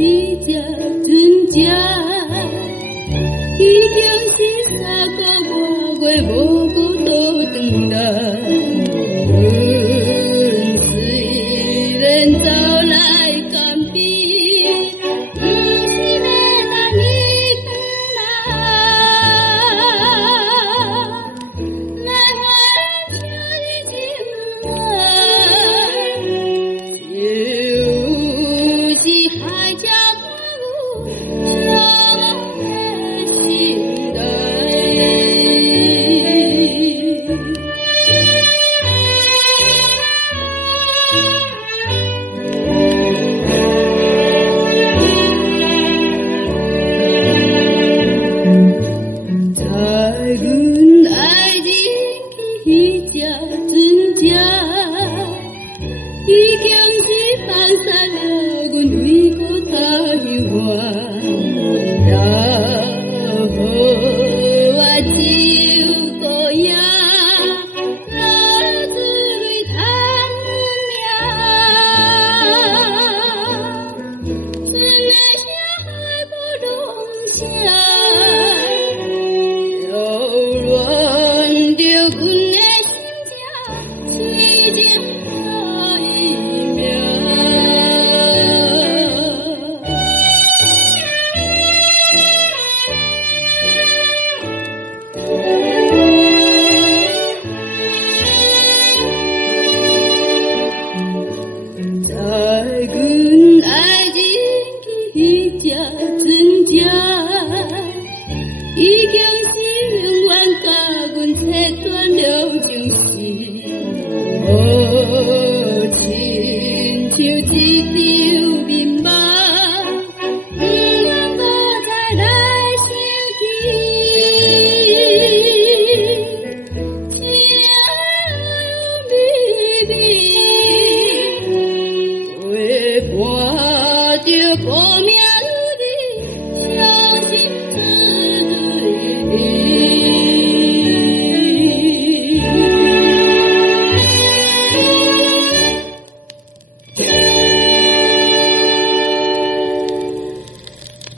彼只船只，已经是3个多月无顾倒转来。虽然走来甘比，不是要等你回来。来还笑你情爱，就是海角无相的心内。在阮爱人去迄只船只，已经是放散了阮为顾他犹原，然后我就孤影，落水叹命，船的声还无拢声。着阮的心情，凄情待命。在阮爱人去迄只船只，已经是永远甲阮切断了情丝，亲像一张面目，不愿无再来想起，情迷迷，陪伴着无眠。